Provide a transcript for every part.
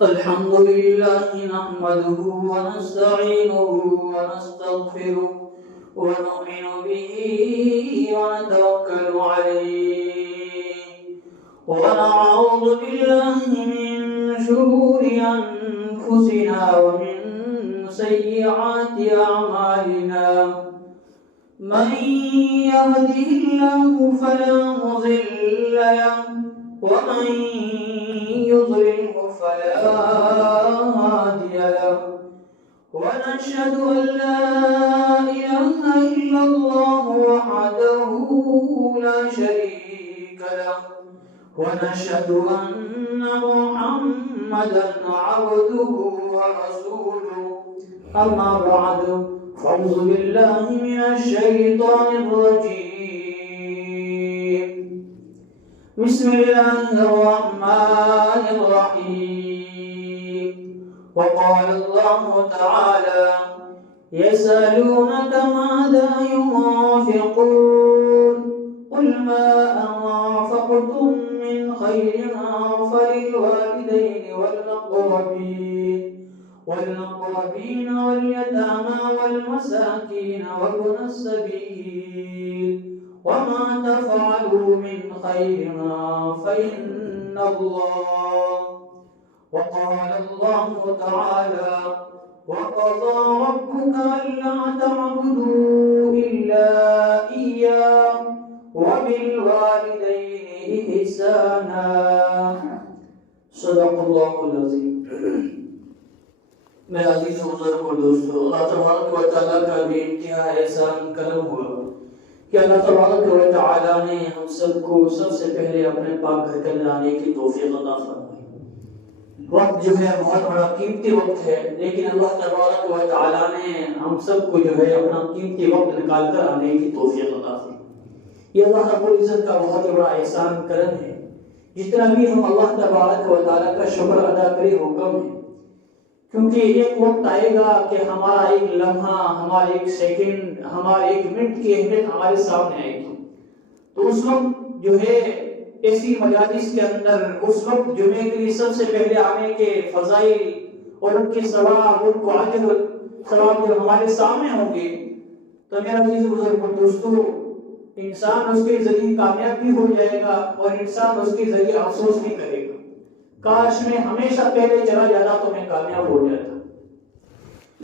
الحمد لله نحمده ونستعينه ونستغفره ونؤمن به ونتوكل عليه ونعوذ بالله من شرور أنفسنا ومن سيئات أعمالنا من يهده الله فلا مضل له ومن يضلله فلا هادي له ونشهد أن لا إله إلا الله وحده لا شريك له ونشهد أن محمدا عبده ورسوله أما بعد فأعوذ بالله من الشيطان الرجيم بسم الله الرحمن الرحيم وقال الله تعالى يسألونك ماذا ينفقون قل ما أنفقتم من خير فللوالدين والأقربين واليتامى والمساكين وابن السبيل وما تفعلوا من خير فإن الله وقال الله تعالى وقضى ربك ألا تعبدوا إلا إياه وبالوالدين إحسانا صدق الله العظيم. میرے عزیز بزرگ اور دوستو، اللہ تبارک و تعالیٰ کا بھی انتہا احسان کرم ہوا کہ اللہ تبارک و تعالیٰ نے ہم سب کو سب سے پہلے اپنے پاک گھر کے اندر آنے کی توفیق عطا فرمائی. وقت جو ہے بہت بڑا قیمتی وقت ہے، لیکن اللہ تبارک و تعالیٰ نے ہم سب کو جو ہے اپنا قیمتی وقت نکال کر آنے کی توفیق عطا فرمائی. یہ اللہ رب العزت کا بہت بڑا احسان کرم ہے. جتنا بھی ہم اللہ تبارک و تعالیٰ کا شکر ادا کریں وہ کم ہے، کیونکہ ایک وقت آئے گا کہ ہمارا ایک لمحہ، ہمارا ایک سیکنڈ، ہمارا ایک منٹ کی اہمیت ہمارے سامنے آئے گی. تو اس وقت جو ہے ایسی مجالس کے اندر اس وقت جمعے کے لیے سب سے پہلے آنے کے فضائل اور ان کے ثواب، ان کو اجر ثواب جب ہمارے سامنے ہوں گے تو میرا عزیز بزرگ اور دوستو، انسان اس کے ذریعے کامیاب بھی ہو جائے گا اور انسان اس کے ذریعے افسوس بھی کرے گا، کاش میں ہمیشہ پہلے چلا جاتا تو میں کامیاب ہو جاتا.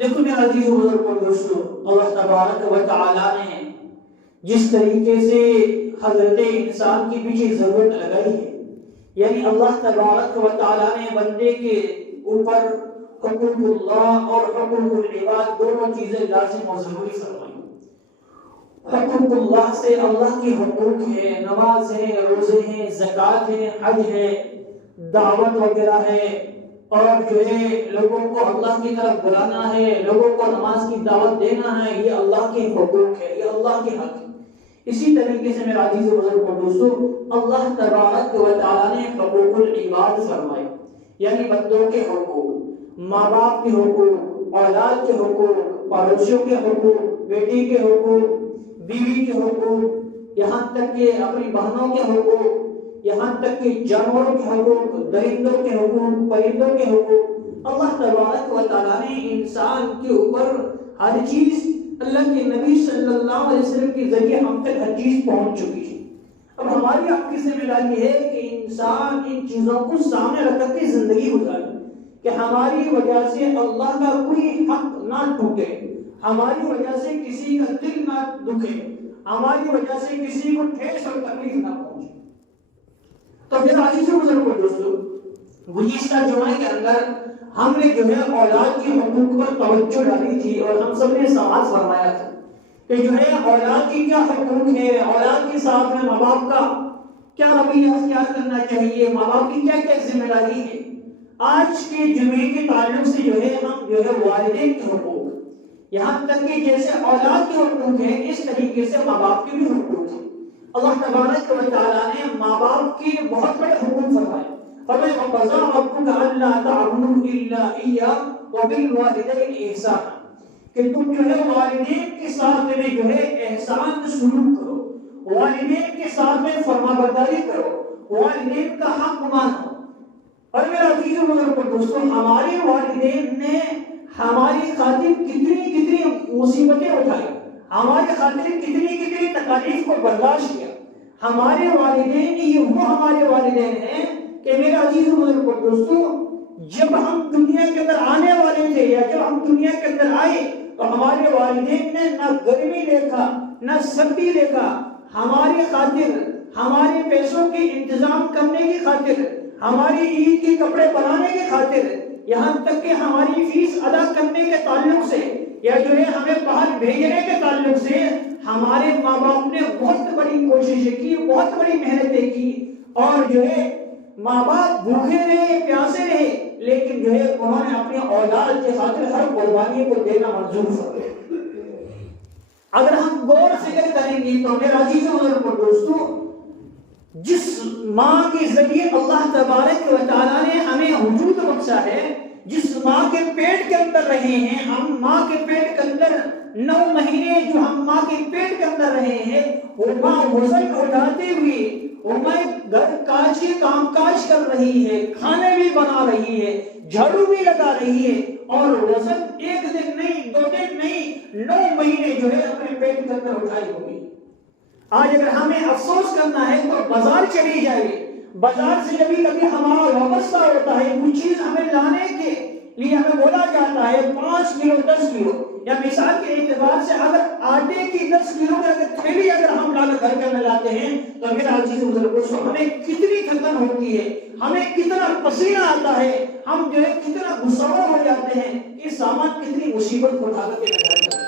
دیکھو میرا عزیز بزرگ اور دوستو، اللہ تبارک و تعالیٰ نے جس طریقے سے حضرت انسان کی پیچھے ضرورت لگائی ہے، یعنی اللہ تبارک و تعالیٰ نے بندے کے اوپر حقوق اللہ اور حقوق العباد دونوں چیزیں لازم اور ضروری فرمائی. حقوق اللہ سے اللہ کے حقوق ہے، نماز ہے، روزے ہیں، زکوٰۃ ہے، حج ہے، دعوت وغیرہ ہے، اور جو ہے لوگوں کو اللہ کی طرف بلانا ہے، لوگوں کو نماز کی دعوت دینا ہے، یہ اللہ کے حقوق ہے، یہ اللہ کے حق ہے. اسی طریقے سے میرا عزیز و بزرگ اور دوستو، اللہ تبارک و تعالیٰ نے حقوق العباد فرمائے، یعنی بندوں کے حقوق، ماں باپ کے حقوق، اولاد کے حقوق، پڑوسیوں کے حقوق، بیٹی کے حقوق، بیوی کے حقوق، یہاں تک کہ اپنی بہنوں کے حقوق، یہاں تک کہ جانوروں کے حقوق، درندوں کے حقوق، پرندوں کے حقوق. اللہ تبارک و تعالیٰ نے انسان کے اوپر ہر چیز، اللہ کے نبی صلی اللہ علیہ وسلم کے ذریعے ہم تک ہر چیز پہنچ چکی ہے. اب ہماری آپ کی ذمہ داری ہے کہ انسان ان چیزوں کو سامنے رکھ کر کے زندگی گزارے کہ ہماری وجہ سے اللہ کا کوئی حق نہ ٹوٹے، ہماری وجہ سے کسی کا دل نہ دکھے، ہماری وجہ سے کسی کو ٹھیس اور تکلیف نہ پہنچے. تو میرا عزیز و بزرگ دوستو، گزشتہ جمعے کے اندر ہم نے جو ہے اولاد کے حقوق پر توجہ ڈالی تھی اور ہم سب نے سماعت فرمایا تھا کہ جو ہے اولاد کی کیا حقوق ہے، اولاد کے ساتھ میں ماں باپ کا کیا رویہ اختیار کرنا چاہیے، ماں باپ کی کیا کیا ذمہ داری ہے. آج کے جمعے کے تعلق سے جو ہے ہم جو ہے والدین کے حقوق، یہاں تک کہ جیسے اولاد کے حقوق ہیں اس طریقے سے ماں باپ کے بھی حقوق ہیں. اللہ تبارک و تعالیٰ نے ماں باپ کے بہت بڑے حقوق فرمائے. فرمایا وَقَضَىٰ رَبُّكَ أَلَّا تَعْبُدُوا إِلَّا إِيَّاهُ وَبِالْوَالِدَيْنِ إِحْسَانًا، کہ تم جو ہے والدین کے ساتھ میں جو ہے احسان سلوک کرو، والدین کے ساتھ میں فرما برداری کرو، والدین کا حق مانو۔ اور میرا عزیزو بزرگو دوستو، ہمارے والدین نے ہماری خاطر کتنی مصیبتیں اٹھائی، ہماری خاطر کتنی تکالیف کو برداشت کیا۔ ہمارے والدین یہ وہ ہمارے والدین ہیں کہ میرے عزیزو بزرگو دوستو، جب ہم دنیا کے اندر آنے والے تھے یا جب ہم دنیا کے اندر آئے تو ہمارے والدین نے نہ گرمی دیکھا نہ سردی دیکھا، ہماری خاطر، ہمارے پیسوں کے انتظام کرنے کی خاطر، ہماری عید کے کپڑے بنانے کی خاطر، یہاں تک کہ ہماری فیس ادا کرنے کے تعلق سے یا جو ہے ہمیں باہر بھیجنے کے تعلق سے ہمارے ماں باپ نے بہت بڑی کوششیں کی، بہت بڑی محنتیں کی، اور جو ہے ماں باپ بھوکے رہے، پیاسے رہے، لیکن جو ہے انہوں نے اپنی اولاد کے خاطر ہر قربانی کو دینا منظور فرمایا۔ اگر ہم غور فکر کریں گے تو میرے عزیزو اور دوستو، جس ماں کے ذریعے اللہ تبارک و تعالیٰ نے ہمیں وجود بخشا ہے، جس ماں کے پیٹ کے اندر رہے ہیں ہم، ماں کے پیٹ کے اندر 9 مہینے جو ہم ماں کے پیٹ کے اندر رہے ہیں، وہ ماں وزن اٹھاتے ہوئے، وہ ماں گھر کاج کے کام کاج کر رہی ہے، کھانے بھی بنا رہی ہے، جھاڑو بھی لگا رہی ہے، اور وزن 1 دن نہیں 2 دن نہیں 9 مہینے جو ہے اپنے پیٹ کے اندر اٹھائی ہوگی۔ آج اگر ہمیں افسوس کرنا ہے تو بازار چلی جائے، بازار سے کبھی ہمارا وابستہ ہوتا ہے، وہ چیز ہمیں لانے کے لیے ہمیں بولا جاتا ہے 5 کلو 10 کلو، یا مثال کے اعتبار سے اگر آٹے کی 10 کلو کی اگر تھیلی اگر ہم لا کر گھر کے اندر لاتے ہیں تو میرا عزیز بزرگوں ہمیں کتنی تھکن ہوتی ہے، ہمیں کتنا پسینہ آتا ہے، ہم جو ہے کتنا غصہ ہو جاتے ہیں، یہ سامان کتنی مصیبت کو اٹھا کر کے لگایا جاتا ہے۔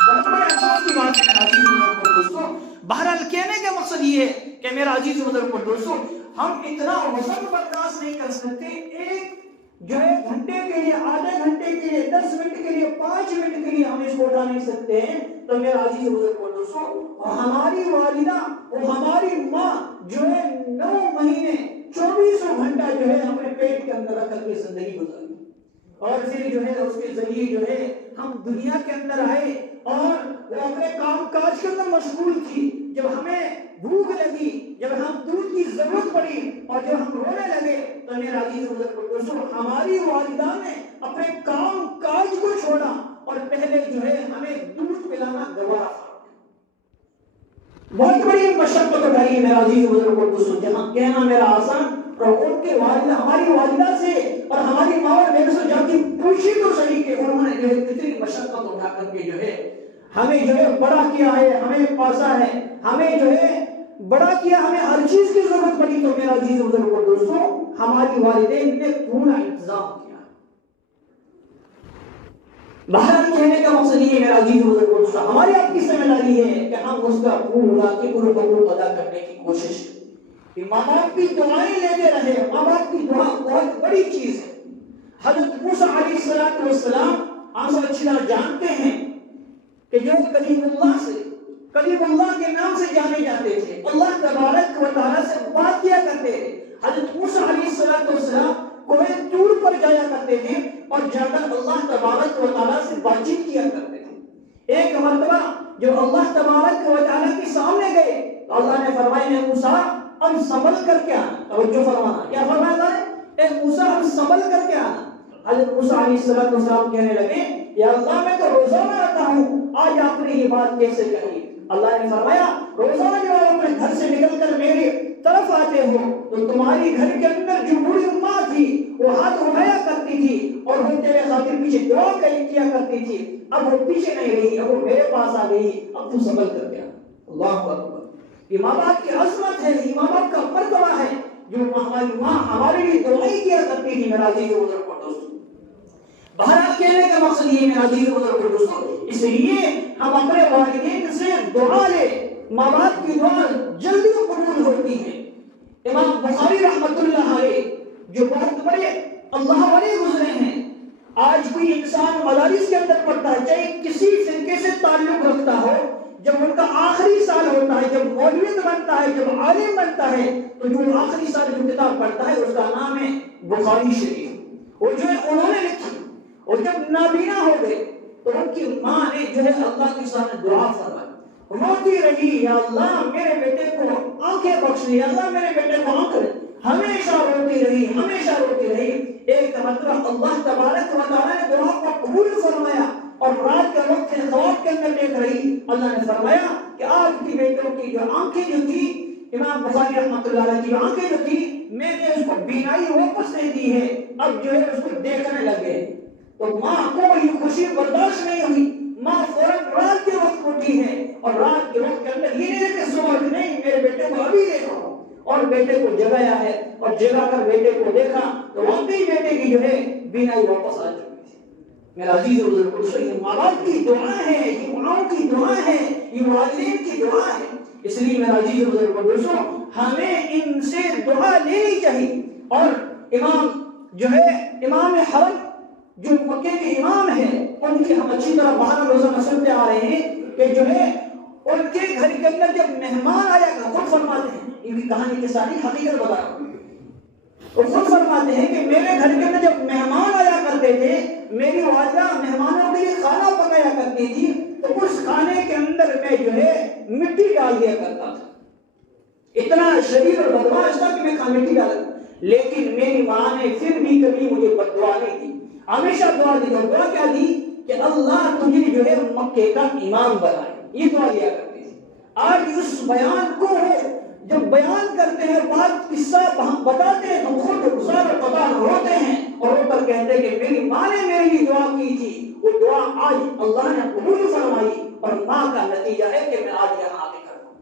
بہت بڑے افسوس کی بات ہے میرا عزیز بزرگوں دوستو۔ بہرحال کہنے کا مقصد یہ ہے کہ میرا عزیز بزرگوں دوستو، ہم اتنا وزن برداشت نہیں کر سکتے، ایک جو ہے گھنٹے کے لیے، آدھے گھنٹے کے لیے، 10 منٹ کے لیے، 5 منٹ کے لیے ہم اس کو اٹھا نہیں سکتے ہیں۔ تو میرا عزیز بزرگوں دوستو، ہماری والدہ اور ہماری ماں جو ہے 9 مہینے 24 گھنٹہ جو ہے ہمیں پیٹ کے اندر رکھ کر کے زندگی گزاری، اور پھر جو ہے اس کے ذریعے جو ہے ہم دنیا کے اندر آئے اور وہ اپنے کام کاج کے اندر مشغول تھی۔ جب ہمیں بھوک لگی، جب ہم دودھ کی ضرورت پڑی اور جب ہم رونے لگے تو میرا عزیز دوستو، ہماری والدہ نے اپنے کام کاج کو چھوڑا اور پہلے جو ہے ہمیں دودھ پلانا گوارا۔ بہت بڑی مشقت اٹھائی ہے میرا عزیز دوستو، جہاں کہنا میرا آسان، اور ان کے والدہ، ہماری والدہ سے اور ہماری ماں اور میرے سے جا کے پوچھی تو صحیح کہ انہوں نے جو ہے کتنی مشقت اٹھا کر کے جو ہے ہمیں جو ہے بڑا کیا ہے، ہمیں پاسا ہے، ہمیں جو ہے بڑا کیا، ہمیں ہر چیز کی ضرورت پڑی۔ تو میرا عزیز بزرگوں دوستو، ہماری والدین نے پورا انتظام کیا۔ بہرحال کہنے کا مقصد یہ ہے میرا عزیز بزرگوں دوستو، ہماری آپ کی ذمہ داری ہے کہ ہم اس کا پورا کے پورا ادا کرنے کی کوشش کریں۔ ماں باپ کی دعائیں لیتے رہے، ماں باپ کی دعا بہت بڑی چیز ہے۔ حضرت موسیٰ علیہ السلام آپ سب اچھی طرح جانتے ہیں کہ جو کلیم اللہ کے نام سے جانے جاتے تھے، اللہ تبارک و تعالیٰ سے بات کیا کرتے تھے۔ حضرت موسیٰ علیہ السلام کوہ طور پر جایا کرتے تھے اور جا کر اللہ تبارک و تعالیٰ سے بات چیت کیا کرتے تھے۔ ایک مرتبہ جب اللہ تبارک و تعالیٰ کے سامنے گئے تو اللہ نے فرمایا، اے موسیٰ اب سنبھل کر کے آنا۔ توجہ فرمانا، کیا فرمایا ہے؟ اے موسیٰ اب سنبھل کر کے آنا۔ حضرت موسیٰ علیہ السلام کہنے لگے، یا اللہ میں تو روزانہ آتا ہوں، آج آپ نے یہ بات کیسے کہی؟ اللہ نے فرمایا، روزانہ جب آپ اپنے گھر سے نکل کر میری طرف آتے ہو تو تمہاری گھر کے اندر جو بوڑھی ماں تھی وہ ہاتھ اٹھایا کرتی تھی اور وہ تیرے خاطر پیچھے دعا کیا کرتی تھی، اب وہ پیچھے نہیں رہی، اب وہ میرے پاس آ گئی، اب تو سنبھل کر کے آنا۔ اللہ اکبر۔ یہ ماں باپ کی عظمت ہے، یہ ماں باپ کا مرتبہ ہے، جو ہماری ماں ہمارے لیے دعائیں کیا کرتی تھی میرا عزیز بزرگ اور دوستو۔ بہرحال کہنے کا مقصد یہ میرا عزیز بزرگ اور دوستو، اس لیے ہم اپنے والدین سے دعا لے، ماں باپ کی دعا جلدی قبول ہوتی ہے۔ امام بخاری رحمۃ اللہ علیہ جو بہت بڑے اللہ والے گزرے ہیں، آج کوئی انسان مدارس کے اندر پڑھتا ہے، چاہے کسی فرقے سے تعلق رکھتا ہو، جب ان کا آخری سال ہوتا ہے، جب مولوی بنتا ہے، جب عالم بنتا ہے، تو جو آخری سال جو کتاب پڑھتا ہے اس کا نام ہے بخاری شریف، وہ جو ہے انہوں نے لکھی۔ اور جب نابینا ہو گئے تو ان کی ماں نے جو ہے اللہ کے سامنے دعا فرمائی، روتی رہی یا اللہ میرے بیٹے کو آنکھیں بخش دی، یا اللہ میرے بیٹے کو آنکھیں، ہمیشہ روتی رہی، ہمیشہ روتی رہی۔ ایک مرتبہ اللہ تبارک و تعالیٰ نے دعا کو قبول فرمایا اور رات کے وقت خواب کے اندر دیکھ رہی، اللہ نے فرمایا کہ آپ کی بیٹوں کی جو آنکھیں جو تھی، امام بخاری رحمۃ اللہ علیہ کی آنکھیں جو تھی، میں نے اس کو بینائی واپس دے دی ہے، اب جو ہے اس کو دیکھنے لگے۔ تو ماں کو یہ خوشی برداشت نہیں ہوئی، ماں فوراً رات کے وقت اٹھی ہے اور رات کے وقت کے اندر یہ نہیں کہ صبح نہیں میرے بیٹے کو ابھی دیکھو، اور بیٹے کو جگایا ہے اور جگا کر بیٹے کو دیکھا تو واقعی بیٹے کی جو ہے بینائی واپس آ چکی تھی۔ میرا عزیز و بزرگ، یہ ماں باپ کی دعا ہے، یہ ماؤں کی دعا ہے، یہ والدین کی دعا ہے۔ اس لیے میرا عزیز و بزرگ دوستوں، ہمیں ان سے دعا لینی چاہیے۔ اور امام جو ہے امام حرم جو مکے کے امام ہیں، ان کی ہم اچھی طرح باہر روزانہ سنتے آ رہے ہیں کہ جو ہے ان کے گھر کے اندر جب مہمان آیا کر خود فرماتے ہیں، ان کی کہانی کی ساری حقیقت بتا رہا ہوں، وہ خود فرماتے ہیں کہ میرے گھر کے اندر جب مہمان آیا کرتے تھے، میری والدہ مہمانوں کے لیے کھانا پکایا کرتی تھی، تو اس کھانے کے اندر میں جو ہے مٹی ڈال دیا کرتا تھا۔ اتنا شریر اور بدماش تھا کہ میں مٹی ڈالا، لیکن میری ماں نے پھر بھی کبھی مجھے بد دعا نہیں دی، ہمیشہ دعا دی۔ دعا کیا دی کہ اللہ تجھے جو ہے مکے کا امام بنائے، یہ دعا دیا کرتی تھی۔ آج اس بیان کو جب بیان کرتے ہیں، بات قصہ ہم بتاتے ہیں تو خود گزار اور پتا روتے ہیں اور رو کر کہتے ہیں کہ میری ماں نے میرے لیے دعا کی تھی، وہ دعا آج اللہ نے قبول فرمائی اور ماں کا نتیجہ ہے کہ میں آج یہاں آ کے کر رہا ہوں۔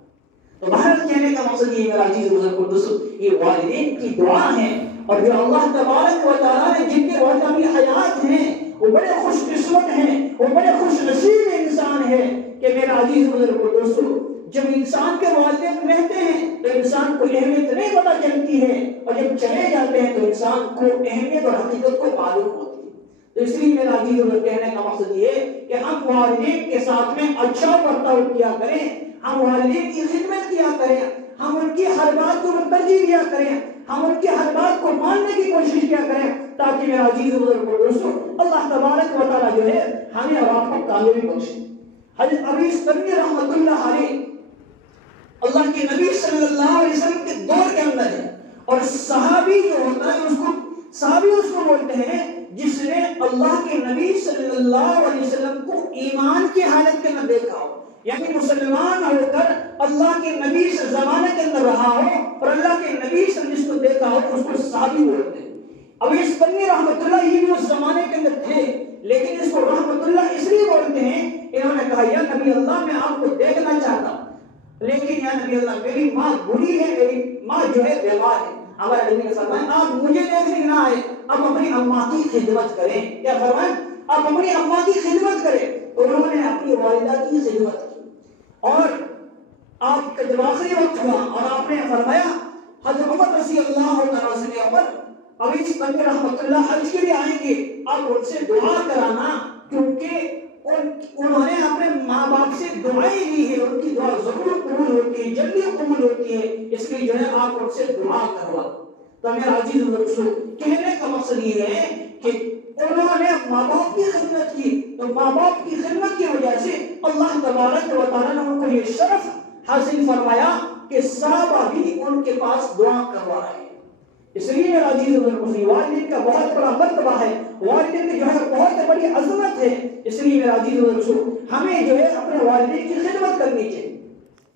تو باہر کہنے کا مقصد یہ میرا عزیز بزرگ دوستو، یہ والدین کی دعا ہے، اور جو اللہ تبارک و تعالیٰ نے جن کے والدہ بھی حیات ہیں وہ بڑے خوش قسمت ہیں، وہ بڑے خوش نصیب انسان ہے کہ میرا عزیز بزرگ دوستو، جب انسان کے والدین رہتے ہیں تو انسان کو اہمیت نہیں پتہ چلتی ہے، اور جب چلے جاتے ہیں تو انسان کو اہمیت اور حقیقت کو معلوم ہوتی ہے۔ تو اس لیے میرا عزیز بزرگ کہنے کا مقصد یہ ہے کہ ہم والدین کے ساتھ میں اچھا برتاؤ کیا کریں، ہم والدین کی خدمت کیا کریں، ہم ان کی ہر بات کو ترجیح دیا کریں، ہم ان کی ہر بات کو ماننے کی کوشش کیا کریں، تاکہ میرا عزیز بزرگ دوستو اللہ تبارک و تعالیٰ جو ہے ہمیں اور آپ کو کامیابی بخشے۔ حضرت ابی استغنی رحمۃ اللہ علیہ اللہ کے نبی صلی اللہ علیہ وسلم کے دور کے اندر ہے، اور صحابی جو ہوتا ہے صحابی اس کو بولتے ہیں جس نے اللہ کے نبی صلی اللہ علیہ وسلم کو ایمان کی حالت کے اندر دیکھا ہو، یعنی مسلمان ہو کر اللہ کے نبی سے زمانے کے اندر رہا ہو اور اللہ کے نبی سے جس کو دیکھا ہو اس کو صحابی بولتے ہیں۔ اب اس بنی رحمت اللہ یہ بھی اس زمانے کے اندر تھے، لیکن اس کو رحمت اللہ اس لیے بولتے ہیں، انہوں نے کہا یا نبی اللہ میں آپ کو دیکھنا چاہتا ہوں، لیکن یا نبی اللہ میری ماں بری ہے، میری ماں جو ہے بیمار ہے۔ ہمارے نبی نے فرمایا آپ مجھے دیکھنے نہ آئے، آپ اپنی اماں کی خدمت کریں۔ کیا فرمایا؟ آپ اپنی اماں کی خدمت کریں۔ انہوں نے اپنی والدہ کی خدمت کی، اور آپ کا جب آخری وقت ہوا اور آپ نے فرمایا حضرت عمر رضی اللہ عنہ سے پر ابھی اس بندے رحمت اللہ حج کے لیے آئیں گے، آپ ان سے دعا کرانا، کیونکہ انہوں نے اپنے ماں باپ سے دعائیں لی ہے، ان کی دعا ضرور قبول ہوتی ہے، جلدی قبول ہوتی ہے، اس لیے جو ہے آپ ان سے دعا کروا۔ تو میرا عزیز دوستو کہنے کا مقصد یہ ہے کہ انہوں نے ماں باپ کی خدمت کی، تو ماں باپ کی خدمت کی وجہ سے اللہ تبارک و تعالیٰ نے ان کو یہ شرف حاصل فرمایا کہ صحابہ بھی ان کے پاس دعا کروا رہے ہیں۔ اس لیے میرا عزیز بزرگ والدین کا بہت بڑا مرتبہ ہے، والدین کی جو ہے بہت بڑی عظمت ہے، اس لیے میرا عزیز بزرگ ہمیں جو ہے اپنے والدین کی خدمت کرنی چاہیے۔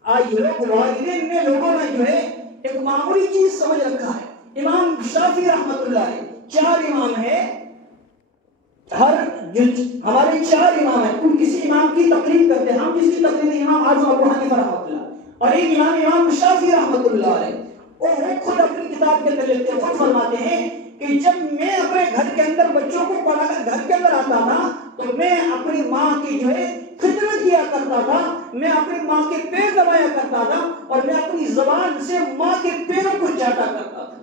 آج لوگ والدین میں لوگوں نے جو ہے ایک معمولی چیز سمجھ رکھا ہے۔ امام شافعی رحمۃ اللہ علیہ 4 امام ہیں، ہمارے 4 امام ہیں، کوئی کسی امام کی تقلید کرتے ہیں، ہم کس کی تقلید؟ امام اعظم ابو حنیفہ رحمۃ اللہ، اور ایک امام شافعی رحمۃ اللہ علیہ، اور وہ خود اپنی کتاب کے اندر لکھتے ہیں، خود فرماتے ہیں کہ جب میں اپنے گھر کے اندر بچوں کو پڑھا کر گھر کے اندر آتا تھا تو میں اپنی ماں کی جو ہے خدمت کیا کرتا تھا، میں اپنی ماں کے پیر دبایا کرتا تھا، اور میں اپنی زبان سے ماں کے پیروں کو چاٹا کرتا تھا،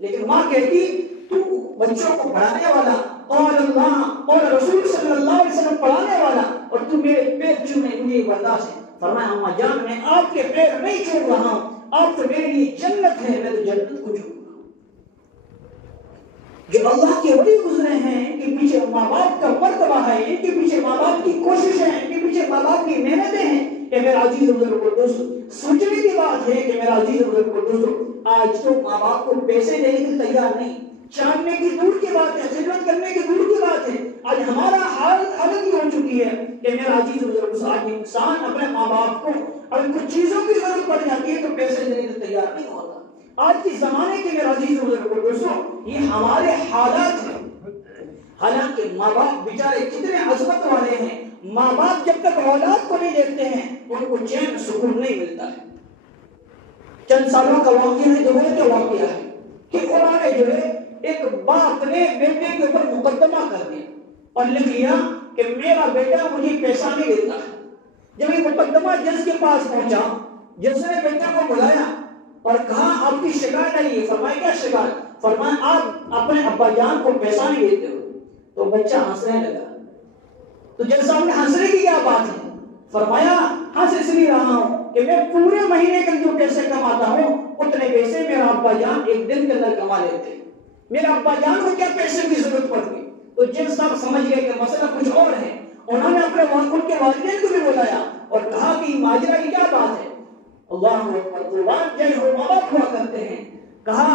لیکن ماں کہتی تو بچوں کو پڑھانے والا اور اللہ اور رسول صلی اللہ علیہ وسلم پڑھانے والا، اور تو میرے پیر چومے، مجھے برداشت ہے۔ فرمایا اماں جان میں آپ کے پیر نہیں چوم رہا ہوں، آپ تو میرے لیے جنت ہے، میں تو جنت کو چوم رہا ہوں۔ جو اللہ کے ولی گزرے ہیں، ان کے پیچھے ماں باپ کا مرتبہ ہے، ان کے پیچھے ماں باپ کی کوشش ہے، ان کے پیچھے ماں باپ کی محنتیں ہیں، کہ میرا عزیز بزرگ دوستو، سوچنے کی بات ہے کہ میرا عزیز بزرگ دوستو، آج تو ماں باپ کو پیسے دینے کے تیار نہیں، چاہنے کی دور کی بات ہے، خدمت کرنے کی دور کی بات ہے۔ آج ہمارا حالت یہ ہو چکی ہے کہ میرا عزیز بزرگ، آج انسان اپنے ماں باپ کو اگر کچھ چیزوں کی ضرورت پڑ جاتی ہے تو پیسے دینے کے تیار نہیں ہوتا۔ آج کے زمانے کے میرا عزیز بزرگ دوستو، یہ ہمارے حالات ہیں۔ حالانکہ ماں باپ بیچارے کتنے عظمت والے ہیں، ماں باپ جب تک اولاد کو نہیں دیکھتے ہیں ان کو چین سکون نہیں ملتا ہے۔ چند سالوں کا واقعہ ہے، دبئی کا واقعہ ہے کہ قرآن نے جو ہے ایک باپ نے بیٹے کے اوپر مقدمہ کر دیا اور لکھ لیا کہ میرا بیٹا مجھے پیسہ نہیں دیتا ہے۔ جب یہ مقدمہ جج کے پاس پہنچا، جج نے بیٹے کو بلایا اور کہا آپ کی شکایت آئی ہے۔ فرمایا کیا شکایت؟ فرمایا آپ اپنے ابا جان کو پیسہ نہیں دیتے ہو۔ تو بچہ ہنسنے لگا۔ تو جج صاحب نے ہنسنے کی کیا بات ہے؟ فرمایا ہنس اس لیے رہا ہوں کہ میں پورے مہینے کے جو پیسے کماتا ہوں اتنے پیسے میرا ابا جان ایک دن کے اندر کما لیتے ہیں، میرا ابا جان کو کیا پیسے کی ضرورت پڑتی۔ تو جج صاحب سمجھ گئے کہ مسئلہ کچھ اور ہے۔ انہوں نے اپنے ان کے والدین کو بھی بلایا اور کہا کہ ماجرا کی کیا بات ہے؟ اللہ اکبر، قربان جائے ہو ماں باپ ہوا کرتے ہیں۔ کہا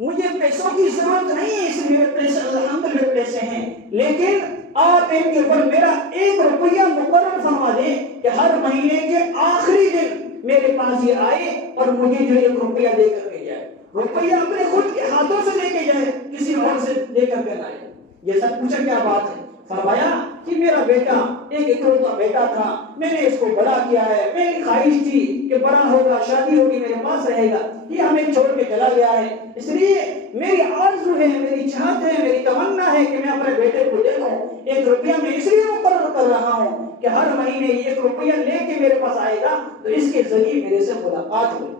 مجھے پیسوں کی ضرورت نہیں ہے، اس لیے پیسے الحمدللہ پیسے ہیں، لیکن آپ ان کے اوپر میرا 1 روپیہ مقرر فرما دیں کہ ہر مہینے کے آخری دن میرے پاس یہ آئے اور مجھے جو 1 روپیہ دے کر کے جائے۔ روپیہ اپنے خود کے ہاتھوں سے لے کے جائے، کسی اور سے دے کر کے لائے۔ یہ سب پوچھا کیا بات ہے؟ فرمایا کہ میرا بیٹا ایک اکلوتا بیٹا تھا، میں نے اس کو بڑا کیا ہے، میری خواہش تھی کہ بڑا ہوگا، شادی ہوگی، میرے پاس رہے گا، یہ ہمیں چھوڑ کے چلا گیا ہے، اس لیے میری آرزو ہے، میری چاہت ہے، میری تمنا ہے کہ میں اپنے بیٹے کو دیکھوں۔ 1 روپیہ میں اس لیے مقرر کر رہا ہوں کہ ہر مہینے 1 روپیہ لے کے میرے پاس آئے گا تو اس کے ذریعے میرے سے ملاقات ہوگی۔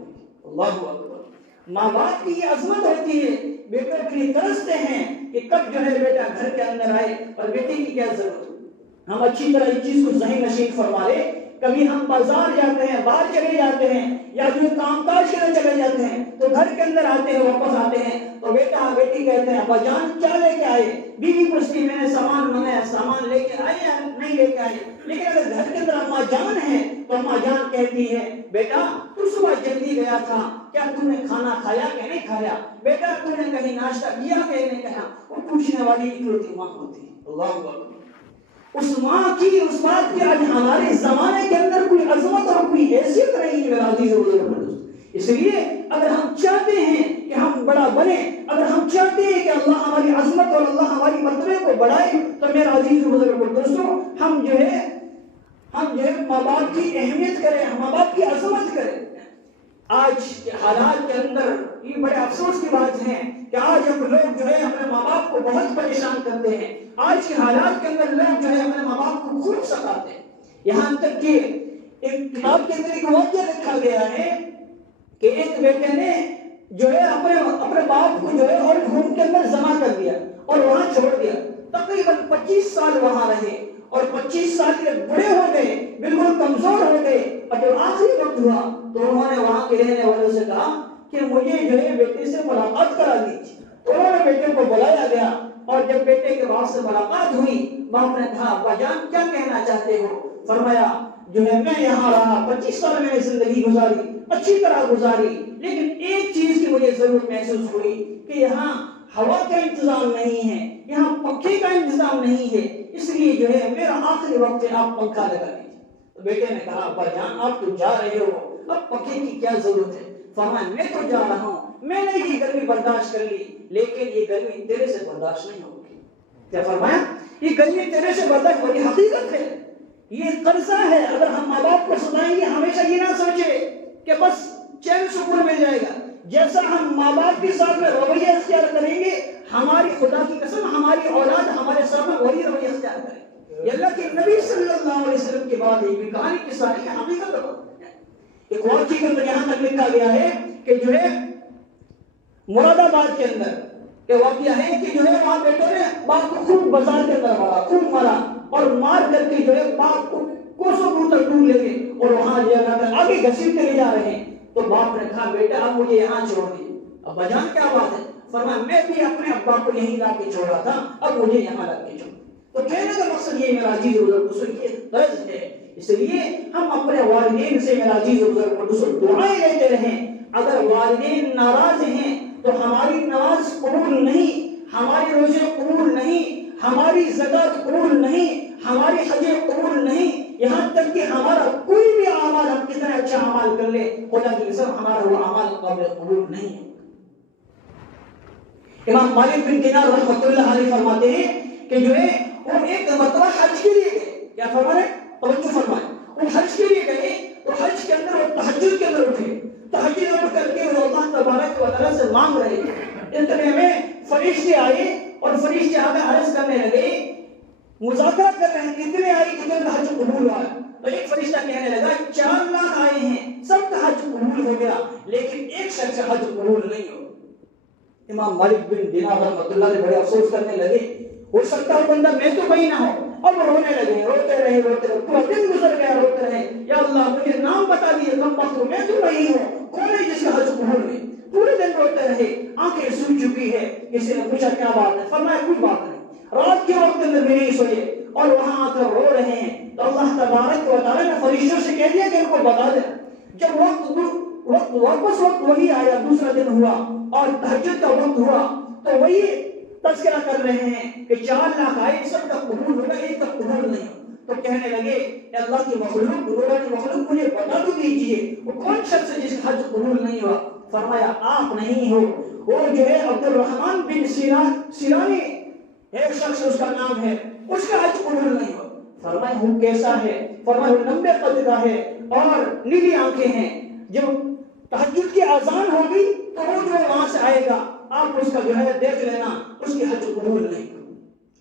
اللہ اکبر، ماں باپ کی یہ عظمت ہوتی ہے، بیٹوں کے لیے ترستے ہیں کہ کب جو ہے بیٹا گھر کے اندر آئے اور بیٹے کی کیا ضرورت ہے۔ ہم اچھی طرح اس چیز کو ذہن نشین فرما لیں، کبھی ہم بازار جاتے ہیں، باہر چلے جاتے ہیں یا کوئی کام کاج کے لیے چلے جاتے ہیں تو گھر کے اندر آتے ہیں، واپس آتے ہیں تو بیٹا بیٹی کہتے ہیں ابا جان کیا لے کے آئے؟ بیوی پوچھتی میں نے سامان منگایا، سامان لے کے آئے یا نہیں لے کے آئے؟ لیکن اگر گھر کے اندر اماں جان ہے تو اماں جان کہتی ہے بیٹا تو صبح جلدی گیا تھا، کیا تم نے کھانا کھایا کہ نہیں کھایا؟ بیٹا تم نے کہیں ناشتہ کیا کہ نہیں کہا؟ وہ پوچھنے والی اکلوتی ماں ہوتی ہے۔ اللہ اکبر، اس ماں کی اس بات کی آج ہمارے زمانے کے اندر کوئی عظمت اور کوئی حیثیت نہیں ہے میرا عزیز و دوست۔ اس لیے اگر ہم چاہتے ہیں کہ ہم بڑا بنے، اگر ہم چاہتے ہیں کہ اللہ ہماری عظمت اور اللہ ہماری مرتبے کو بڑھائے تو میرا عزیز و بزرگ دوستوں ہم جو ہے ماں باپ کی اہمیت کریں، ماں باپ کی عظمت کریں۔ آج کے حالات کے اندر یہ بڑے افسوس کی بات ہے کہ آج ہم لوگ جو ہے اپنے ماں باپ کو بہت پریشان کرتے ہیں۔ آج کے حالات کے اندر لوگ جو ہے اپنے ماں باپ کو خوب ستاتے ہیں، یہاں تک کہ ایک کتاب کے اندر ایک واقعہ لکھا گیا ہے کہ ایک بیٹے نے جو ہے اپنے باپ کو جو ہے اور گھوم کے اندر جمع کر دیا اور وہاں چھوڑ دیا۔ تقریباً 25 سال وہاں رہے اور 25 سال کے بڑے ہو گئے، بالکل کمزور ہو گئے، اور جب آخری وقت ہوا تو انہوں نے وہاں کے رہنے والوں سے کہا کہ مجھے جو ہے بیٹے سے ملاقات کرا دیجیے۔ تو انہوں نے بیٹے کو بلایا گیا اور جب بیٹے کے باپ سے ملاقات ہوئی، باپ نے کہا ابا جان کیا کہنا چاہتے ہو؟ فرمایا جو ہے میں یہاں رہا، 25 سال میں نے زندگی گزاری، اچھی طرح گزاری، لیکن ایک چیز کی مجھے ضرورت محسوس ہوئی کہ یہاں ہوا کا انتظام نہیں ہے، یہاں پنکھے کا انتظام نہیں ہے، اس لیے جو ہے میرا آخری وقت ہے آپ پنکھا لگا دیجیے۔ تو بیٹے نے کہا ابا جان آپ تو جا رہے ہو، اب پنکھے کی کیا ضرورت ہے؟ فرمایا میں تو جا رہا ہوں، میں نے یہ گرمی برداشت کر لی، لیکن یہ گرمی تیرے سے برداشت نہیں ہوگی۔ کیا فرمایا؟ یہ گرمی تیرے سے برداشت ہوگی، حقیقت ہے، یہ قرضہ ہے۔ اگر ہم ماں باپ کو سنائیں گے ہمیشہ یہ نہ سوچے کہ بس چین سکون مل جائے گا، جیسا ہم ماں باپ کے ساتھ میں رویہ اختیار کریں گے، ہماری خدا کی قسم ہماری اولاد ہمارے ساتھ میں وہی رویہ اختیار کرے گی۔ یہ اللہ کے نبی صلی اللہ علیہ وسلم کی بات ہے، یہ کہانی کی ساری حقیقت ہے۔ ایک واقعے کے اندر یہاں تک لکھا گیا ہے کہ جو ہے مراد آباد کے اندر کہ واقعہ ہے کہ جو ہے وہاں بیٹوں نے باپ کو خوب بازار کے اندر مارا، خوب مارا اور مار کر کے جو ہے باپ کو کوسوں دور تک ڈھونڈ لے گئے اور وہاں لے جا کر آگے گھسیٹتے لے جا رہے ہیں۔ تو باپ نے کہا بیٹا اب مجھے یہاں چھوڑ دیے۔ ابا جان کیا بات ہے؟ فرمایا میں بھی اپنے ابا کو یہیں لا کے چھوڑا تھا، اب مجھے یہاں لا کے چھوڑ۔ تو کہنے کا مقصد یہ میرا عزیز و دوستو یہ غرض ہے اس لیے ہم اپنے والدین سے میرا عزیز و بزرگ دوستو دعائیں لیتے رہیں. اگر والدین ناراض ہیں تو ہماری نماز قبول نہیں، ہمارے روزے قبول نہیں، ہماری زکات قبول نہیں، ہماری حج قبول نہیں، یہاں تک کہ ہمارا کوئی بھی اعمال، ہم کتنے اچھا اعمال کر لے، خدا کی قسم ہمارا وہ اعمال قابل قبول نہیں ہے. امام مالک بن دینار رحمۃ اللہ علیہ فرماتے ہیں کہ جو ہے وہ ایک مرتبہ حج کے لیے گئے. کیا فرما رہے؟ توجہ فرمائیں. وہ حج کے لیے گئے تو حج کے اندر وہ تہجد کے اندر اٹھے. تہجد اٹھ کر کے وہ اللہ تبارک و تعالیٰ سے مانگ رہے تھے. اتنے میں فرشتے آئے اور فرشتے آ کر عرض کرنے لگے، مذاکرہ کر رہے ہیں کتنے آئے کتنے کا حج قبول ہوا. تو ایک فرشتہ کہنے لگا 4 لاکھ آئے ہیں، سب کا حج قبول ہو گیا، لیکن ایک شخص کا حج قبول نہیں ہو. امام مالک بن دینار رحمۃ اللہ علیہ بڑے افسوس کرنے لگے، ہو سکتا ہے بندہ میں تو وہی نہ ہو. اب رونے لگے، روتے رہے پورا دن گزر گیا روتے رہے. یا اللہ مجھے نام بتا دیے کم وقت میں تو وہی ہوں، کون ہے جس کا حج قبول نہیں. پورے دن روتے رہے، آنکھیں سوج چکی ہے. کسی نے پوچھا کیا بات ہے؟ فرمایا کوئی بات نہیں، رات کے وقت اندر میں نہیں سوئے اور وہاں آ کر رو رہے ہیں. تو اللہ تبارک و تعالیٰ نے فرشتوں سے کہہ دیا کہ ان کو بتا دیں. جب واپس وقت وہی آیا، دوسرا دن ہوا اور تہجد کا وقت ہوا تو وہی تذکرہ کر رہے ہیں کہ 4 لاکھ آئے، سب کا قبول ہوگا، ایک کا قبول نہیں. تو کہنے لگے اے اللہ کی مخلوق، نورانی مخلوق، مجھے بتا تو دیجئے وہ کون شخص ہے جس کا حج قبول نہیں ہوا. فرمایا آپ نہیں ہو، وہ جو ہے عبد الرحمن بن سیرانی ایک شخص اس کا نام ہے، اس کا حج قبول نہیں ہوا. فرمایا وہ کیسا ہے؟ فرمایا وہ لمبے قد کا ہے اور نیلی آنکھیں ہیں. جب تہجد کی اذان ہوگی تو وہ جو وہاں سے آئے گا، آپ اس کا جو ہے دیکھ لینا، اس کی حج قبول نہیں.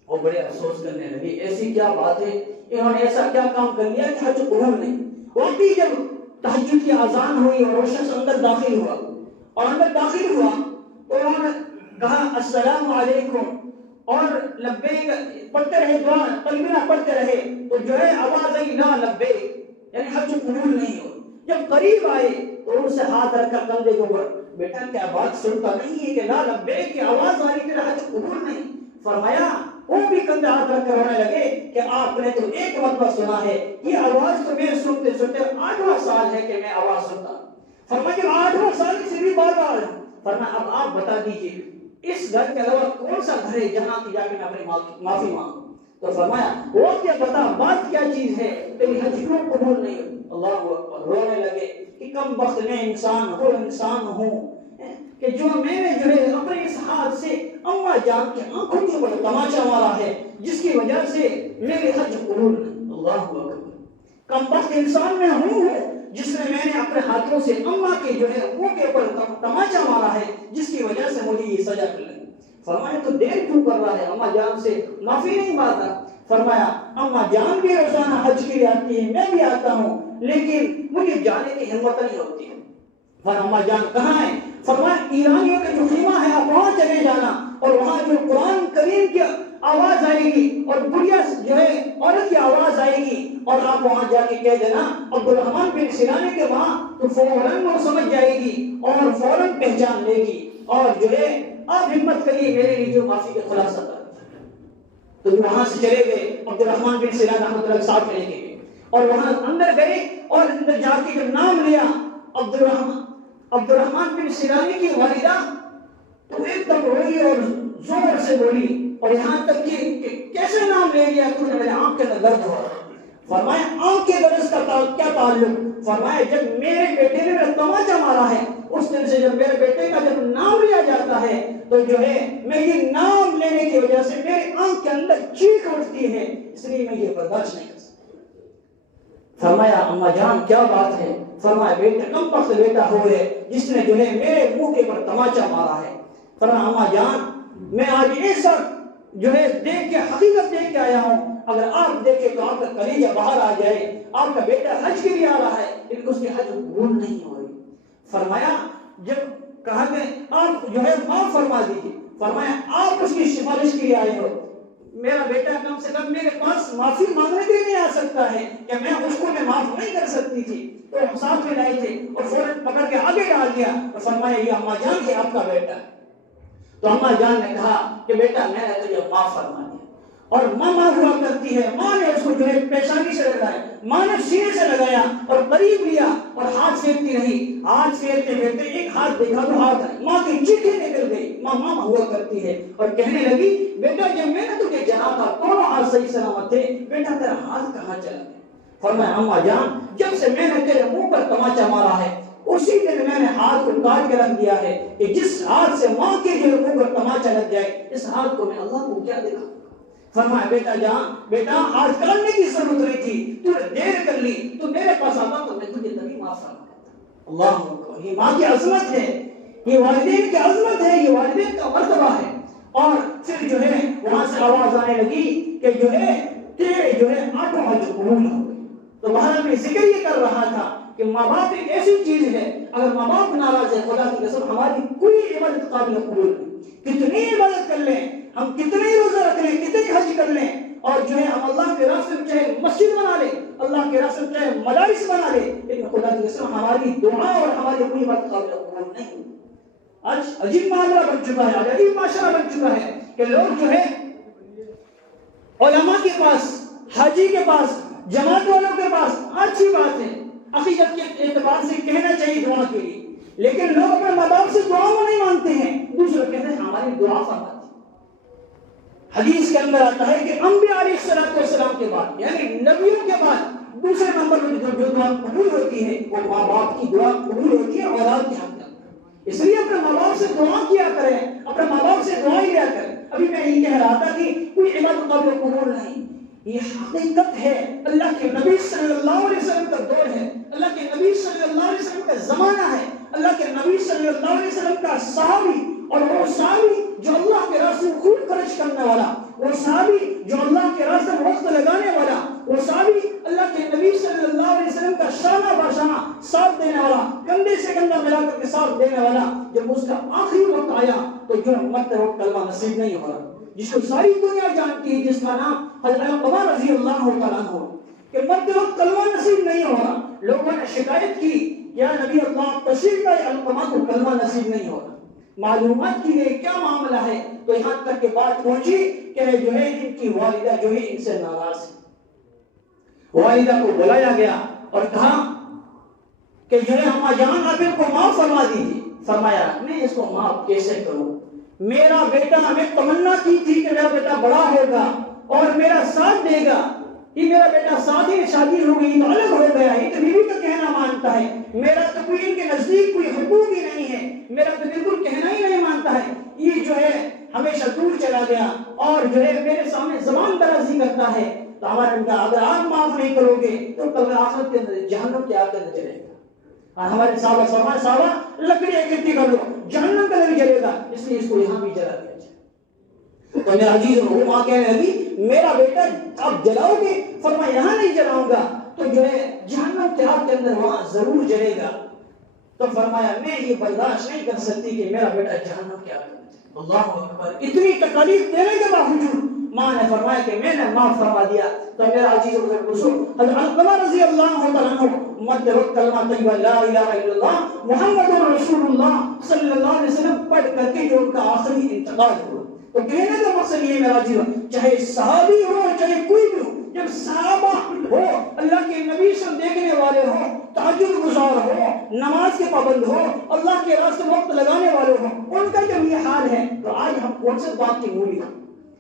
وہ بڑے افسوس کرنے لگے، ایسی کیا بات ہے، انہوں نے ایسا کیا کام کر لیا کہ حج قبول نہیں. واقعی جب تہجد کی اذان ہوئی اور وہ شخص اندر داخل ہوا تو انہوں نے کہا السلام علیکم اور لبیک پڑھتے رہے، دعا تلبیہ پڑھتے رہے. تو جو ہے آواز آئی لا لبیک، یعنی حج قبول نہیں ہو. جب قریب آئے تو ان سے ہاتھ رکھ کر کندھے کے اوپر، بیٹا کیا بات سنتا نہیں ہے کہ لا لبیک کی آواز آ رہی، تیرا حج قبول نہیں. فرمایا وہ بھی کندھے ہاتھ رکھ کر رونے لگے کہ آپ نے تو ایک مرتبہ سنا ہے، یہ آواز تو میں سنتے 8واں سال ہے کہ میں آواز سنتا. فرمایا کہ 8واں سال سے بھی بار بار. فرمایا اب آپ بتا دیجئے اس گھر کے علاوہ کون سا گھر ہے جہاں کی جا کے میں اپنی معافی مانگوں. تو فرمایا وہ کیا بتا، بات کیا چیز ہے، تیری حج کیوں قبول نہیں. اللہ اکبر، رونے لگے کہ کم وقت میں انسان ہوں کہ جو میں نے جو ہے اپنے اس ہاتھ سے اما جان کے آنکھوں کے اوپر تماچا مارا ہے، جس کی وجہ سے میرے حج قبول نہیں. اللہ اکبر، کم وقت انسان میں ہوں جس میں نے اپنے ہاتھوں سے اما کے جو ہے منہ کے اوپر تماچا مارا ہے، جس کی وجہ سے مجھے یہ سزا مل رہی. فرمایا تو دیر کیوں کر رہا ہے، اما جان سے معافی نہیں مانگتا. فرمایا اما جان بھی روزانہ حج کے لیے آتی ہے، میں بھی آتا ہوں، لیکن مجھے جانے کی ہمت نہیں ہوتی. فرمایا اما جان کہاں ہے؟ فرمایا ایرانیوں کے جو خیمہ ہے آپ وہاں چلے جانا، اور وہاں جو قرآن کریم کی آواز آئے گی اور بڑھیا جو ہے عورت کی آواز آئے گی، اور آپ وہاں جا کے کہہ دینا عبد الرحمن بن سیرانی کے وہاں، تو فوراً وہ سمجھ جائے گی اور فوراً پہچان لے گی، اور جو ہے آپ ہمت کریے میرے لیے جو معافی کا خلاصہ کر. تو وہاں سے چلے گئے، عبد الرحمن بن سیرانی رحمۃ اللہ کے ساتھ لے کے گئے اور وہاں اندر گئے، اور اندر جا کے جب نام لیا عبد الرحمن بن سیرانی کی والدہ تو ایک دم روئی اور زور سے بولی، اور یہاں تک کہ کیسے نام لے لیا تو میرے آنکھ کے اندر درد ہوا. فرمایا آنکھ کے درد کا کیا تعلق؟ فرمایا جب میرے بیٹے نے میرا تماچا مارا ہے، اس دن سے جب میرے بیٹے کا جب نام لیا جاتا ہے تو جو ہے میں یہ نام لینے کی وجہ سے میرے آنکھ کے اندر چیخ اٹھتی ہے، اس لیے میں یہ برداشت نہیں کر سکتا. فرمایا اما جان کیا بات ہے؟ فرمایا بیٹا کم وقت بیٹا ہو ہے جس نے جو ہے میرے منہ کے اوپر تماچا مارا ہے. فرمایا اما جان میں آج ایسا جو ہے دیکھ کے حقیقت دیکھ کے آیا ہوں، اگر آپ دیکھیں تو آپ کا کلیجہ باہر آ جائے، آپ کا بیٹا حج کے لیے آ رہا ہے لیکن اس کی حج قبول نہیں ہو رہی. فرمایا جب کہا کہ آپ جو ہے معاف فرما دیجیے. فرمایا آپ اس کی سفارش کے لیے آئے ہو، میرا بیٹا کم سے کم میرے پاس معافی مانگنے کے لیے نہیں آ سکتا ہے کہ میں اس کو معاف نہیں کر سکتی تھی. تو ہم ساتھ میں لائے تھے اور فوراً پکڑ کے آگے ڈال دیا اور فرمایا یہ اما جان کے آپ کا بیٹا ہے. تو اما جان نے کہا کہ بیٹا میں نے تجھے معاف فرما دیا. اور ماں ہوا کرتی ہے، ماں نے اس کو جو ہے پیشانی سے لگایا، ماں نے سینے سے لگایا اور قریب لیا اور ہاتھ پھیرتی رہی، ہاتھ پھیرتے پھیرتے ایک ہاتھ دیکھا تو ہاتھ ماں کی چیخیں نکل گئی، ماں ہوا کرتی ہے اور کہنے لگی بیٹا جب میں نے تجھے جنا تھا دونوں ہاتھ صحیح سلامت تھے، بیٹا تیرا ہاتھ کہاں چلا گیا؟ فرمایا اماں جان جب سے میں نے تیرے منہ پر تماچا مارا ہے اسی دن میں نے ہاتھ کو کاٹ کے رکھ دیا ہے کہ جس ہاتھ سے ماں کے جو منہ پر تماچا لگ جائے اس ہاتھ کو میں اللہ کو کیا دکھاؤں؟ فرمایا بیٹا جان بیٹا ہاتھ کرنے کی ضرورت نہیں تھی، تو نے دیر کر لی، تو میرے پاس آتا تو میں تجھے تبھی معاف فرما دیتا۔ اللہ اکبر، یہ ماں کی عظمت ہے، یہ والدین کی عظمت ہے، یہ والدین کا مرتبہ ہے۔ اور پھر جو ہے وہاں سے آواز آنے لگی کہ جو ہے تیرے جو ہے آٹھوں حج قبول ہو گئے۔ تو وہاں میں ذکر یہ کر رہا تھا کہ ماں باپ ایک ایسی چیز ہے، اگر ماں باپ ناراض ہے خدا کی قسم ہماری کوئی عبادت قابل قبول نہیں۔ کتنی عبادت کر لیں ہم، کتنے روزہ رکھ لیں، کتنے حج کر لیں، اور جو ہے ہم اللہ کے راستے میں چاہے مسجد بنا لیں، اللہ کے راستے میں چاہے مدارس بنا لیں، لیکن خدا کی قسم ہماری دعا اور ہماری کوئی عبادت قابل قبول نہیں۔ آج عجیب معاملہ بن چکا ہے، آج عجیب معاشرہ بن چکا ہے کہ لوگ جو ہے علماء کے پاس، حاجی کے پاس، جماعت والوں کے پاس اچھی بات ہے، عقیدت کے اعتبار سے کہنا چاہیے دعا کے لیے، لیکن لوگ اپنے ماں باپ سے دعا کو نہیں مانتے ہیں، دوسرے کہتے ہیں ہماری دعا فرما دی۔ حدیث کے اندر آتا ہے کہ انبیاء علیہ السلام کے بعد یعنی نبیوں کے بعد دوسرے نمبر پر جو دعا قبول ہوتی ہے وہ ماں باپ کی دعا قبول ہوتی ہے اولاد کے حق میں۔ اس لیے اپنے ماں باپ سے دعا کیا کریں، اپنے ماں باپ سے دعائیں لیا کریں۔ ابھی میں یہ کہہ رہا تھا کہ کوئی عبادت قابل قبول نہیں، یہ حقیقت ہے، اللہ کے نبی صلی اللہ علیہ وسلم کا دور ہے، اللہ کے نبی صلی اللہ علیہ وسلم کا زمانہ ہے، اللہ کے نبی صلی اللہ علیہ وسلم کا صحابی، اور وہ صحابی جو اللہ کے راستے میں خون خرچ کرنے والا، وہ صحابی جو اللہ کے راستے میں وقت لگانے والا، وہ صحابی اللہ کے نبی صلی اللہ علیہ وسلم کا شانہ بشانہ ساتھ دینے والا، کندھے سے کندھا ملا کر کے ساتھ دینے والا، جب اس کا آخری وقت آیا تو جو مرتے وقت کلمہ نصیب نہیں ہو رہا، جس کو ساری دنیا جانتی ہے، جس کا نام حضرت علقمہ رضی اللہ تعالیٰ عنہ، کہ مرتے وقت کلمہ نصیب نہیں ہو رہا، لوگوں نے شکایت کی یا نبی اللہ تشریف لائے علقمہ کو کلمہ نصیب نہیں ہو رہا، معلومات کی گئی کیا معاملہ ہے، تو یہاں تک کہ بات پہنچی کہ جو ہے ان کی والدہ جو ہے ان سے ناراض ہے۔ والدہ کو بلایا گیا اور کہا کہ جو ہے اماں جان آپ ان کو معاف فرما دیجیے۔ فرمایا میں اس کو معاف کیسے کروں، میرا بیٹا، میں تمنا کی تھی کہ میرا بیٹا بڑا ہوگا اور میرا ساتھ دے گا، یہ میرا بیٹا ساتھ ہی شادی ہو گئی تو الگ ہو گیا، یہ تو بیوی کا کہنا مانتا ہے، میرا تو کوئی ان کے نزدیک کوئی حقوق ہی نہیں ہے، میرا تو بالکل کہنا ہی نہیں مانتا ہے، یہ جو ہے ہمیشہ دور چلا گیا اور جو ہے میرے سامنے زبان درازی کرتا ہے، تو ہمارے ان کا اگر آپ معاف نہیں کرو گے تو کل آخرت کے اندر جہنم کے آگ کے اندر چلے گا۔ اور ہمارے صحابہ لکڑی اکٹھی کر لو، جہنم کا نہیں جلے گا، اس لیے اس کو یہاں بھی جلا دیا جائے۔ تو میرا عزیز وہ ماں کہنے لگی میرا بیٹا آپ جلاؤ گے؟ فرمایا یہاں نہیں جلاؤں گا تو جو ہے جہنم کے آگ کے اندر وہاں ضرور جلے گا۔ تو فرمایا میں یہ برداشت نہیں کر سکتی کہ میرا بیٹا جہنم کے آگ میں جائے۔ اللہ اکبر، اتنی تکلیف دینے کے باوجود ماں نے فرمایا کہ میں نے معاف فرما دیا۔ تو میرا عزیز و حضرت علقمہ رضی اللہ تعالیٰ عنہ مرتے وقت کلمہ طیبہ لا الہ الا اللہ محمد رسول اللہ صلی اللہ علیہ وسلم پڑھ کر کے جو ان کا آخری انتقال ہوا۔ تو کہنے کا مقصد یہ میرا جیو، چاہے صحابی ہو چاہے کوئی بھی ہو، جب صحابہ ہو، اللہ کے نبی سے دیکھنے والے ہو، تہجد گزار ہو، نماز کے پابند ہو، اللہ کے راستے وقت لگانے والے ہو، ان کا جب یہ حال ہے تو آج ہم کون سے بات کی مولی ہیں؟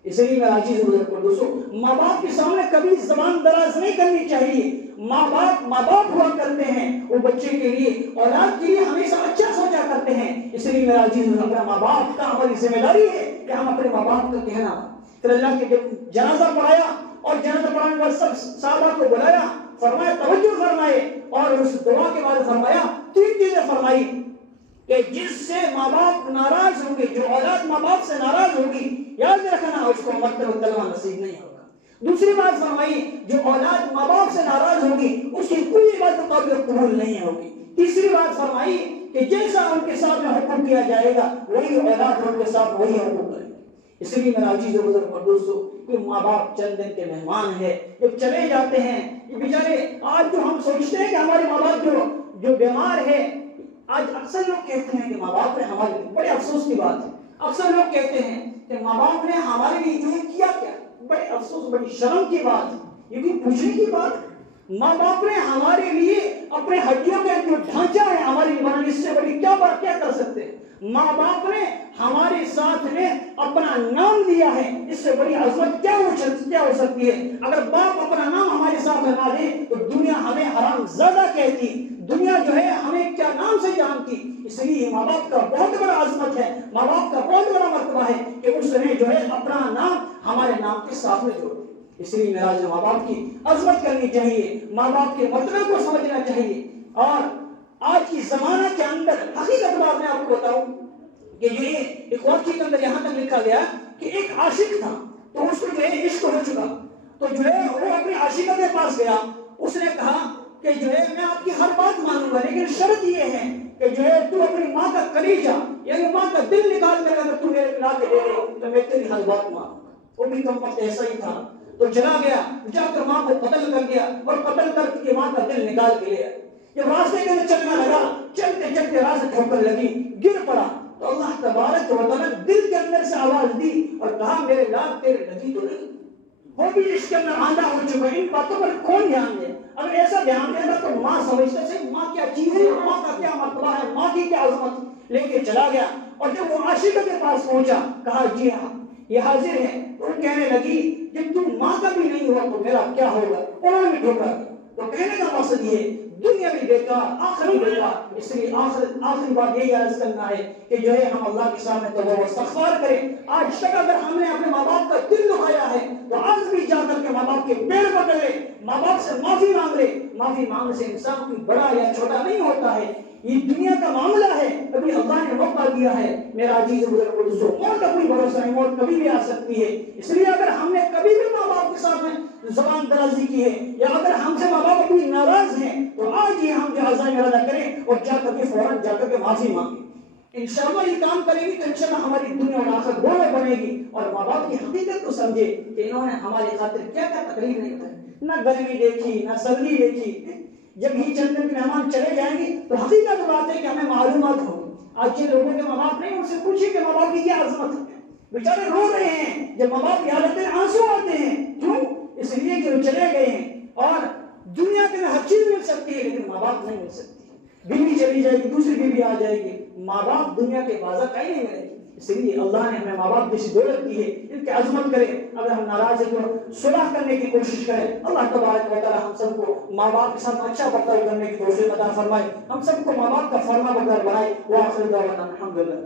اس لیے میرا عزیز و دوستو، ماں باپ کے سامنے کبھی زبان دراز نہیں کرنی چاہیے۔ ماں باپ ہوا کرتے ہیں، وہ بچے کے لیے، اولاد کے لیے ہمیشہ اچھا سوچا کرتے ہیں۔ اس لیے میرا عزیز اپنا ماں باپ کا ہماری ذمہ داری ہے کہ ہم اپنے ماں باپ کا کہنا۔ پھر اللہ کے جب جنازہ پڑھایا اور جنازہ پڑھانے کے بعد سب صحابہ کو بلایا، فرمایا توجہ فرمائے، اور اس دعا کے بعد فرمایا 3 چیزیں فرمائی کہ جس سے ماں باپ ناراض ہوں گے، جو اولاد ماں باپ سے ناراض ہوگی، یاد رکھنا اس کو مرتے وقت کلمہ نصیب نہیں ہوگا۔ دوسری بات فرمائی جو اولاد ماں باپ سے ناراض ہوگی اس کی کوئی عبادت قابل قبول نہیں ہوگی۔ تیسری بات فرمائی کہ جیسا ان کے ساتھ میں حکم کیا جائے گا وہی اولاد ان کے ساتھ وہی حکم کرے گی۔ اس لیے میرا عزیز و بزرگ اور دوستو، کہ ماں باپ چند دن کے مہمان ہیں، جب چلے جاتے ہیں یہ بیچارے، آج جو ہم سوچتے ہیں کہ ہمارے ماں باپ جو بیمار ہے، آج اکثر لوگ کہتے ہیں کہ ماں باپ نے ہمارے، بڑے افسوس کی بات ہے، اکثر لوگ کہتے ہیں کہ ماں باپ نے ہمارے لیے جو کیا کیا، بڑے افسوس بڑی شرم کی بات، یہ کوئی پوچھنے کی بات؟ ماں باپ نے ہمارے لیے اپنے ہڈیوں کا جو ڈھانچہ ہے ہماری بنانے، اس سے بڑی کیا بات کیا کر سکتے ہیں؟ ماں باپ نے ہمارے ساتھ میں اپنا نام دیا ہے، اس سے بڑی عظمت کیا ہو سکتی ہے؟ اگر باپ اپنا نام ہمارے ساتھ نہ دے تو دنیا ہمیں حرام زادہ کہتی، دنیا جو ہے ہمیں کیا نام سے جانتی۔ اس لیے ماں باپ کا بہت بڑا عظمت ہے، ماں باپ کا بہت بڑا مرتبہ ہے کہ اس نے جو ہے اپنا نام ہمارے نام کے ساتھ میں جوڑ دیا۔ اس لیے میرا جو ماں باپ کی عظمت کرنی چاہیے، ماں باپ کے مرتبے کو سمجھنا چاہیے۔ اور آج کی زمانہ کے اندر حقیقت بات میں آپ کو بتاؤں کہ یہ ایک واقعے کے اندر یہاں تک لکھا گیا کہ ایک عاشق تھا، تو اس کو جو ہے عشق ہو چکا، تو جو ہے وہ اپنی عاشقہ کے پاس گیا، اس نے کہا کہ جو ہے میں آپ کی ہر بات مانوں گا، لیکن شرط یہ ہے کہ جو ہے تو اپنی ماں کا کلیجہ یعنی ماں کا دل نکال کر اگر تو میرے لا کے دے دے تو میں تیری ہر بات مانوں گا۔ وہ بھی کم وقت ایسا ہی تھا، تو چلا گیا، جا کر ماں کو قتل کر دیا اور قتل کر کے ماں کا دل نکال کے لیا۔ جب راستے کے اندر چلنا لگا، چلتے چلتے راستے ٹھوکر لگی، گر پڑا، تو اللہ تبارک و تعالیٰ نے دل کے اندر سے آواز دی اور کہا میرے لاگ تیرے لگی تو نہیں۔ وہ بھی اس کے اندر آندھا ہو چکا، ان باتوں پر کون دھیان دے؟ اگر ایسا دھیان دے گا تو ماں سمجھتے سے ماں کیا چیز ہے، ماں کا کیا مرتبہ ہے، ماں کی کیا عظمت، لے کے چلا گیا۔ اور جب وہ عاشقہ کے پاس پہنچا، کہا جی ہاں یہ حاضر ہے، تو وہ کہنے لگی جب تم ماں کا بھی نہیں ہوا تو میرا کیا ہوگا؟ انہوں نے دھوکا دیا۔ تو کہنے کا مقصد یہ ہے دنیا بھی بیکار، آخری بیکار۔ اس لیے آخری بات یہی عرض کرنا ہے کہ جو ہے ہم اللہ کے سامنے توبہ و استغفار کریں۔ آج تک اگر ہم نے اپنے ماں باپ کا دل دکھایا ہے تو آج بھی جا کر کے ماں باپ کے پیر پکڑ لے، ماں باپ سے معافی مانگ لے۔ معافی مانگنے سے انسان کوئی بڑا یا چھوٹا نہیں ہوتا ہے، یہ دنیا کا معاملہ ہے، ابھی اللہ نے موقع دیا ہے۔ میرا عزیز بزرگ دوستو، موت کا کوئی بھروسہ نہیں، موت کبھی بھی آ سکتی ہے۔ اس لیے اگر ہم نے کبھی بھی ماں باپ کے ساتھ میں زبان درازی کی ہے یا اگر ہم سے ماں باپ ابھی ناراض ہیں تو آج ہی ہم جو عزم ارادہ کریں اور جا کر کے فوراً جا کر کے معافی مانگیں۔ انشاءاللہ یہ کام کریں گی تو انشاءاللہ ہماری دنیا اور آخرت دونوں بنے گی، اور ماں باپ کی حقیقت کو سمجھے کہ انہوں نے ہماری خاطر کیا کیا تکلیف نہیں اٹھائی، نہ گرمی دیکھی نہ سردی دیکھی۔ جب ہی چند دن کے مہمان چلے جائیں گے تو حقیقت بات ہے کہ ہمیں معلومات ہوگی۔ آج جن لوگوں کے ماں باپ نہیں، ان سے پوچھیں کہ ماں باپ کی کیا عظمت ہے، بیچارے رو رہے ہیں، جب ماں باپ کی یاد آتے ہیں آنسو آتے ہیں، کیوں؟ اس لیے کہ وہ چلے گئے ہیں۔ اور دنیا کے ہر چیز مل سکتی ہے لیکن ماں باپ نہیں مل سکتی، بیوی چلی جائے گی دوسری بیوی آ جائے گی، ماں باپ دنیا کے بازار کہیں نہیں ملے گی۔ اس لیے اللہ نے ہمیں ماں باپ جیسی دولت دی ہے، ان کی عظمت کریں۔ اگر ہم ناراض ہیں تو صلح کرنے کی کوشش کریں۔ اللہ تبارک و تعالی ہم سب کو ماں باپ کے ساتھ اچھا برتاؤ کرنے کی توفیق عطا فرمائے، ہم سب کو ماں باپ کا فرما بردار بنائے۔ وآخر دعوانا الحمدللہ۔